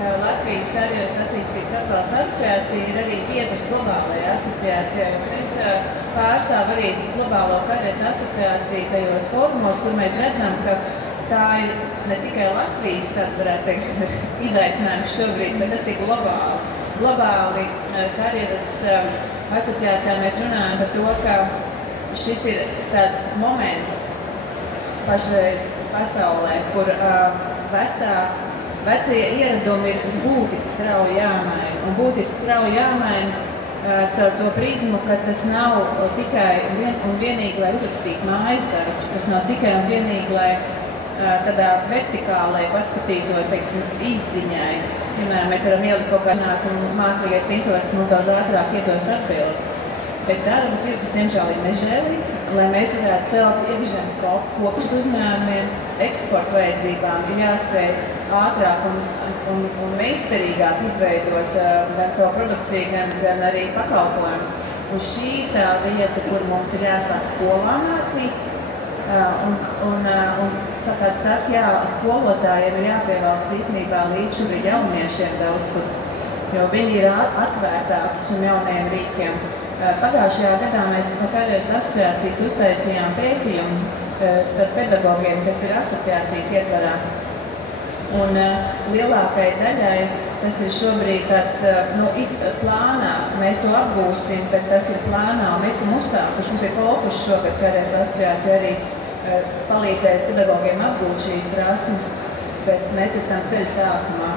Latvijas karjeras attīstības atbalsta asociācija ir arī vietas globālajā asociācijā. Es pārstāvu arī globālo karjeras asociāciju tajos fórumos, kur mēs redzam, ka tā ir ne tikai Latvijas, tad varētu teikt, izaicinājums šobrīd, bet tas ir globāli. Globāli karjeras asociācijā mēs runājam par to, ka šis ir tāds moments pašreiz pasaulē, kur vecie ieradumi ir būtiski strauji jāmaina. Un būtiski strauji jāmaina caur to prizmu, ka tas nav tikai un vienīgi, lai uzrakstītu mājas darbus, tas nav tikai un vienīgi, lai tādā vertikālai paskatītos, teiksim, izziņai. Piemēram, mēs varam ielikt kaut kā un mākslīgais intelekts mums daudz ātrāk iedos atbildes. Bet darba tirgus diemžēl ir nežēlīgs, lai mēs varētu celt iekšzemes kopus uzņēmumiem, eksporta vajadzībām ir jāspēj ātrāk un meistarīgāk izveidot gan savu produkciju, gan arī pakalpojumu. Un šī tā vieta, kur mums ir jāsāk skolā mācīt, un tā kā saka, jā, skolotājiem ir jāpievelks īstenībā līdz šobrīd jauniešiem daudz, jo viņi ir atvērtāki šiem jaunajiem rīkiem. Pagājušajā gadā mēs no karjeras asociācijas uztaisījām pētījumu starp pedagogiem, kas ir asociācijas ietvarā. Un lielākai daļai tas ir šobrīd tāds, plānā. Mēs to apgūsim, bet tas ir plānā. Mēs esam uzstākuši, mums ir fokus šogad karjeras asociācija arī palīdzēt pedagogiem apgūt šīs prasmes, bet mēs esam ceļa sākumā.